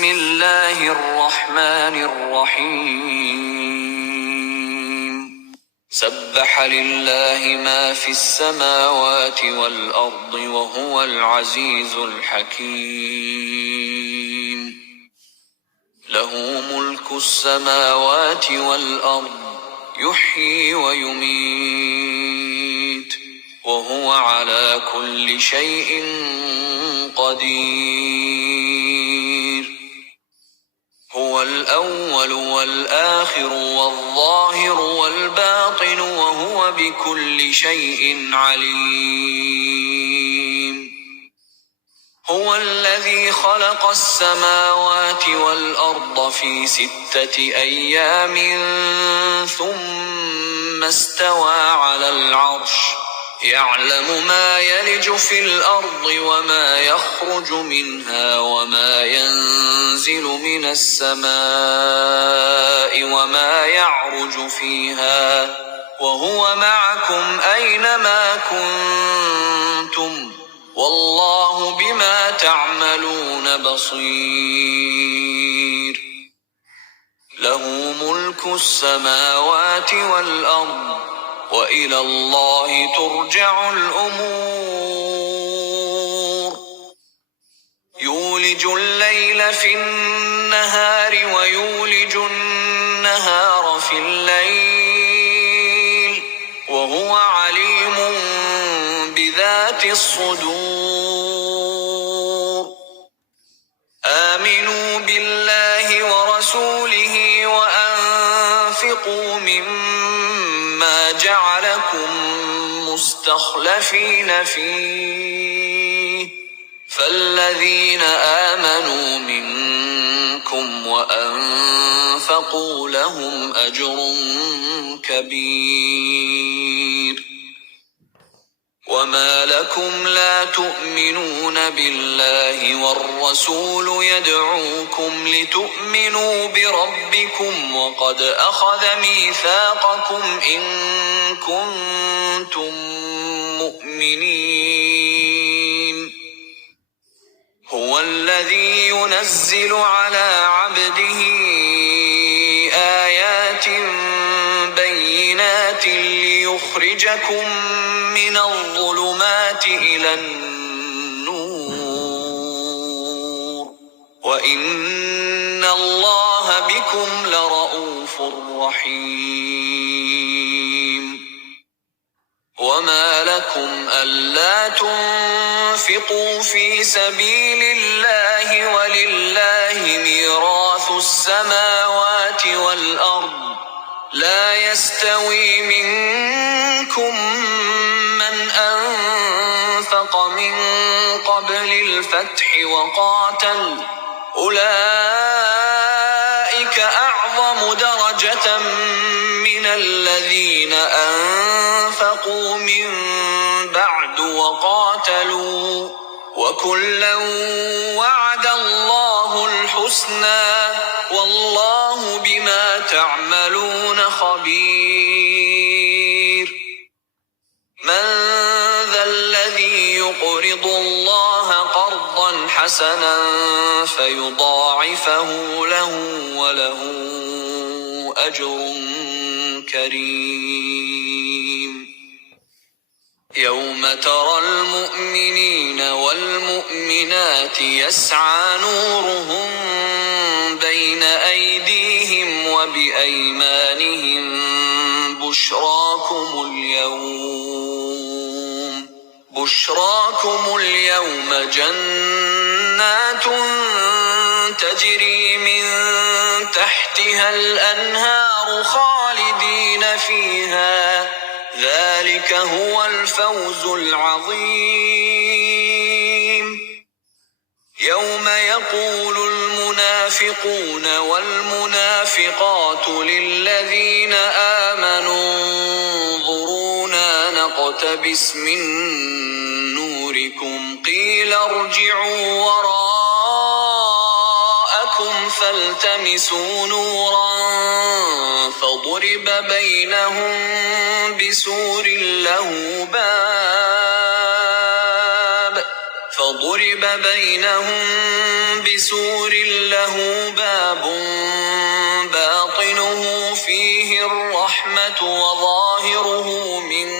بسم الله الرحمن الرحيم سبح لله ما في السماوات والأرض وهو العزيز الحكيم له ملك السماوات والأرض يحيي ويميت وهو على كل شيء قدير هو الأول والآخر والظاهر والباطن وهو بكل شيء عليم هو الذي خلق السماوات والأرض في 6 أيام ثم استوى على العرش يعلم ما يلج في الأرض وما يخرج منها وما ينزل من السماء وما يعرج فيها وهو معكم أينما كنتم والله بما تعملون بصير له ملك السماوات والأرض وإلى الله ترجع الأمور يولج الليل في النهار ويولج النهار في الليل وهو عليم بذات الصدور آمنوا بالله ورسوله وأنفقوا مما جعلكم مستخلفين فيه فالذين آمنوا منكم وأنفقوا لهم أجر كبير وما لكم لا تؤمنون بالله والرسول يدعوكم لتؤمنوا بربكم وقد أخذ ميثاقكم إن كنتم مؤمنين هو الذي ينزل على عبده آيات بينات ليخرجكم من الظلمات إلى النور وإن الله بكم لرؤوف رحيم وما لكم ألا تنفقوا في سبيل الله ولله ميراث السماوات والأرض لا يستوي منكم من أنفق من قبل الفتح وقاتل أولئك أعظم درجة من الذين أنفقوا من بعد وقاتلوا وكلا وعد الله الحسنى والله بما تعملون خبير من ذا الذي يقرض الله قرضا حسنا فيضاعفه له وله أجر كريم يوم ترى المؤمنين والمؤمنات يسعى نورهم بين أيديهم وبأيمانهم بشراكم اليوم جنات تجري من تحتها الأنهار خالدين فيها ذلك هو الفوز العظيم يوم يقول المنافقون والمنافقات للذين آمنوا انظرونا نقتبس من نوركم قيل ارجعوا وراءكم فالتمسوا نورا فضرب بينهم بسور له باب وضرب بينهم بسور له باب باطنه فيه الرحمة وظاهره من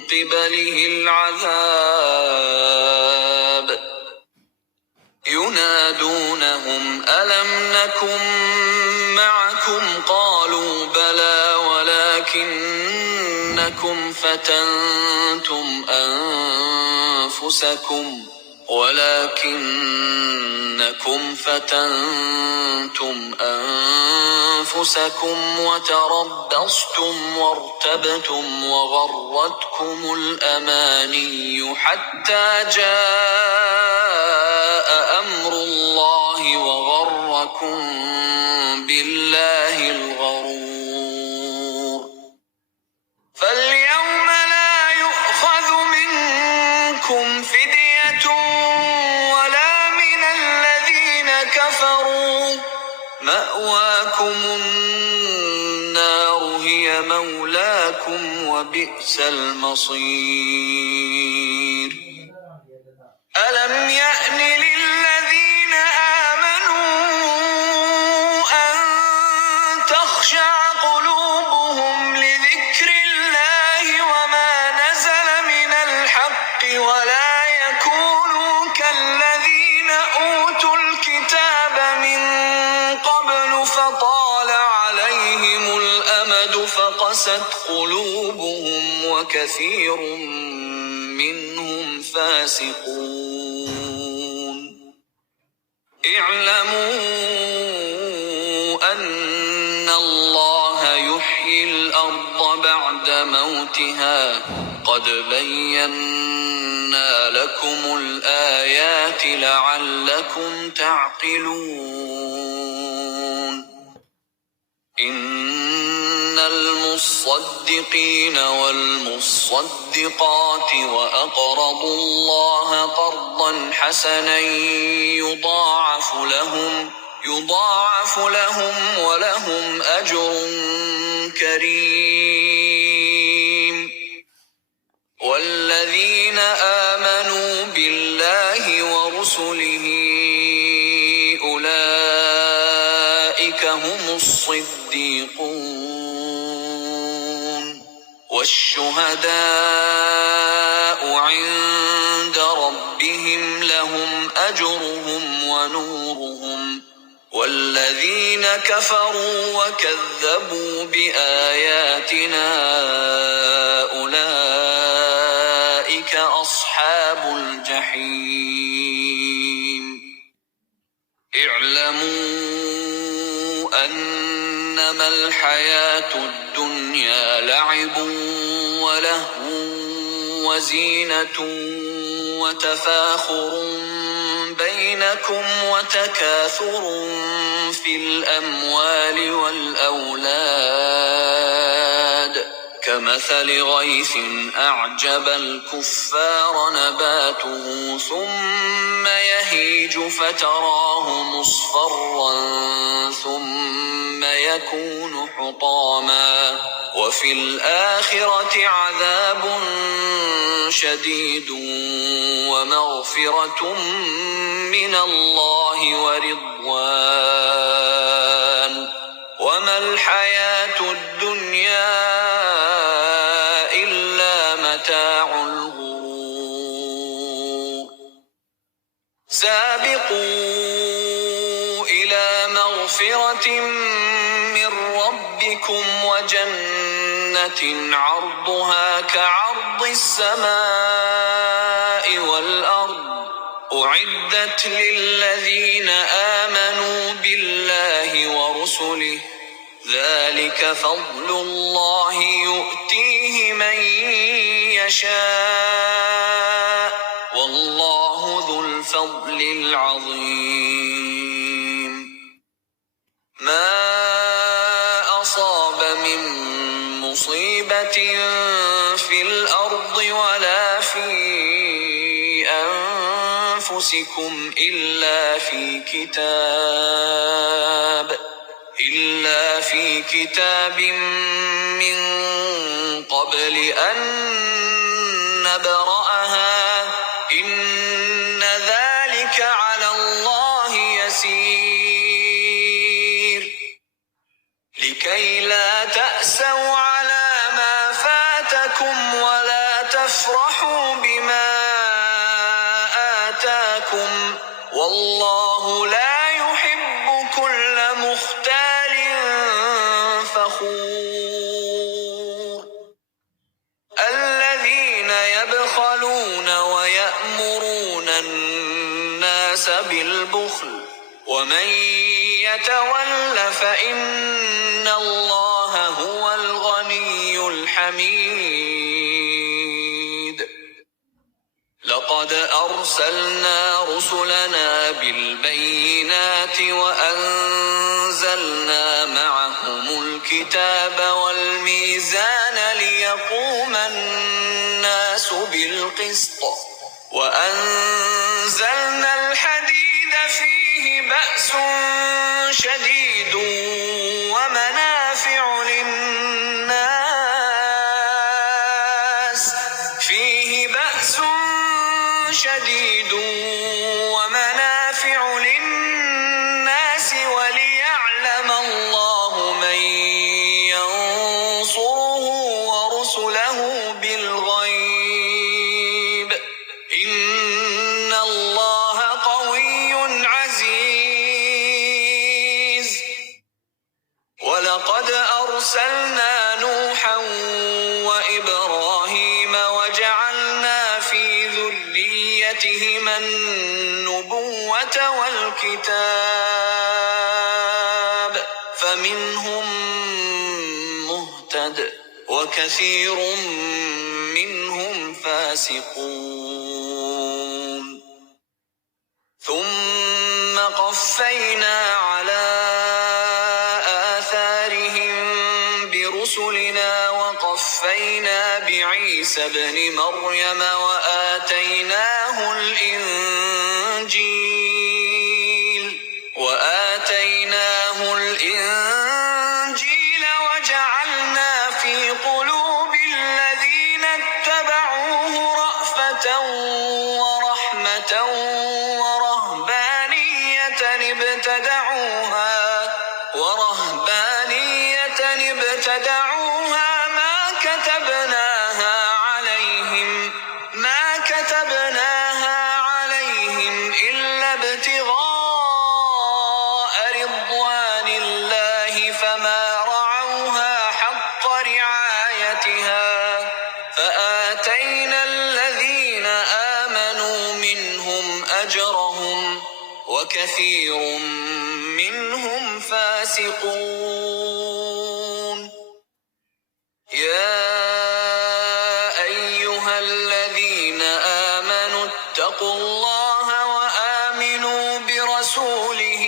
قبله العذاب ينادونهم ألم نكن معكم قالوا بلى ولكنكم فتنتم أنفسكم وتربصتم وارتبتم وغرتكم الأماني حتى جاء أمر الله وغركم بالله الغرور فاليوم لا يؤخذ منكم فدية ولا من الذين كفروا مأواكم النار هي مولاكم وبئس المصير ألم يأن للذين آمنوا أن تخشع قلوبهم لذكر الله وما نزل من الحق ولا يكونوا كالذين أوتوا الكتاب من قبل فطال عليهم الأمد فقست قلوبهم وكثير منهم فاسقون اعلموا أن الله يحيي الأرض بعد موتها قد بينا لكم الآيات لعلكم تعقلون إن المصدقين والمصدقات وأقرضوا الله قرضا حسنا يضاعف لهم ولهم أجر كريم والذين آمنوا بالله ورسله أولئك هم الصديقون والشهداء عند ربهم لهم أجرهم ونورهم والذين كفروا وكذبوا بآياتنا أولئك أصحاب الجحيم اعلموا أنما الحياة الدنيا لعب ولهو وزينة وتفاخر بينكم وتكاثر في الأموال والأولاد كمثل غيث أعجب الكفار نباته ثم يهيج فتراه مصفرا ثم يكون حطاما وفي الآخرة عذاب شديد ومغفرة من الله ورضوان وما الحياة الدنيا إلا متاع الغرور سابقوا إلى مغفرة من ربكم وجنة عرضها كعرض السماء والأرض أعدت للذين آمنوا بالله ورسله ذلك فضل الله يؤتيه من يشاء والله ذو الفضل العظيم ما أصاب من مصيبة في الأرض ولا في أنفسكم إلا في كتاب من قبل أن نبرأها إن والله لا يحب كل مختال فخور الذين يبخلون ويأمرون الناس بالبخل ومن يتول فإن الله هو الغني الحميد لقد أرسلنا رسلنا بالبينات وأنزلنا معهم الكتاب والميزان ليقوم الناس بالقسط وأنزلنا الحديد فيه بأس شديد ومنافع للناس وليعلم الله من ينصره ورسله بالغيب إن الله قوي عزيز ولقد أرسلنا نوحا وإبراهيم وجعلنا في ذريتهما النبوة والكتاب فمنهم مهتد وكثير منهم فاسقون ثم قفينا على برسلنا وقفينا بعيسى ابن مريم وآتيناه الإنجيل وجعلنا في قلوب الذين اتبعوه رأفة ورحمة ورهبانية ابتدعوها ما كتبناها عليهم إلا ابتغاء رضوان الله فما رعوها حق رعايتها فآتينا الذين آمنوا منهم أجرهم وكثير منهم فاسقون يا أيها الذين آمنوا اتقوا الله وآمنوا برسوله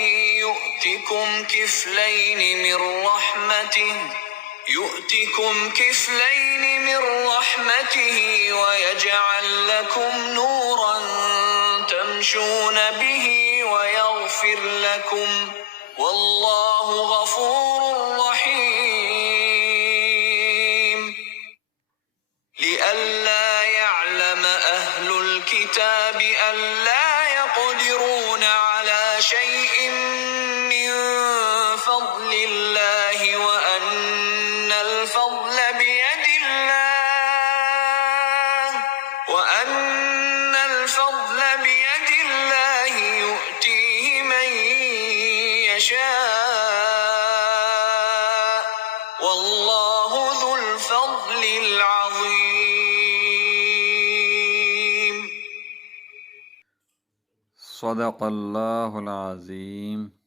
يؤتكم كفلين من رحمته ويجعل لكم نورا تمشون به ويغفر لكم والله غفور رحيم لئلا يعلم أهل الكتاب ألا يقدرون على شيء من فضل الله وأن الفضل بيد الله يؤتيه من يشاء والله ذو الفضل العظيم صدق الله العظيم.